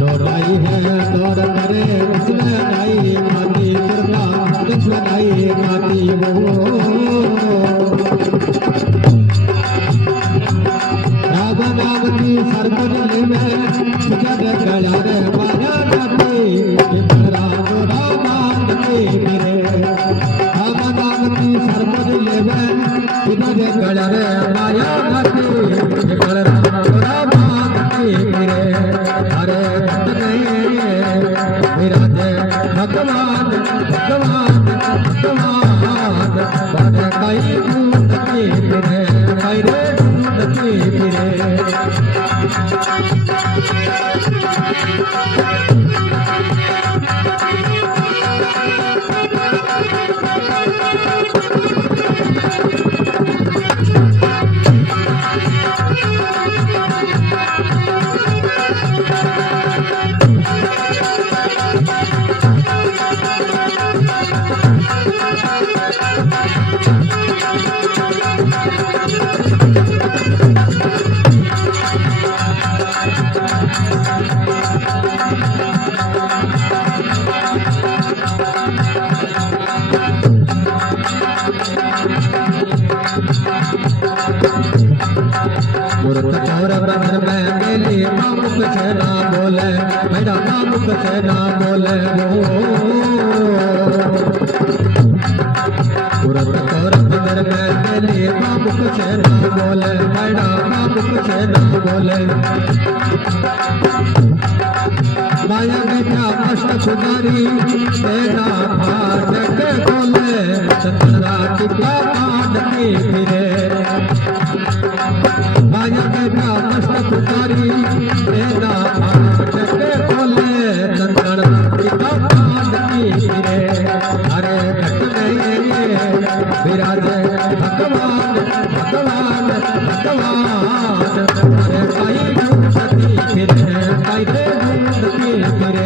दोराई है दौर करे उसमें नाई खाती करना उसमें नाई खाती वो रावणावती सरपंच में जग गला रे माया नाती राम राम के मेरे रावणावती सरपंच में जग गला रे माया नाती राम राम के मेरे हरे विराजे भगवान भगवान भगवान बन कई दूत के फिरे कई रे दूत के फिरे मुख से ना बोले मेरा मुख से ना बोले तुरंत तुरंत घर में मेरे मुख से ना बोले मेरा मुख से ना बोले माया बेटा अष्ट सुधारी तेरा फाटक खोले चंद्रा टिका काट के फिरे माया बेटा अष्ट सुधारी तेरा फाटक खोले चंद्रा टिका काट के फिरे हरे घट में विराजे भगवान भगवान भगवान हरे कई दूत फिरे कई दूत फिरे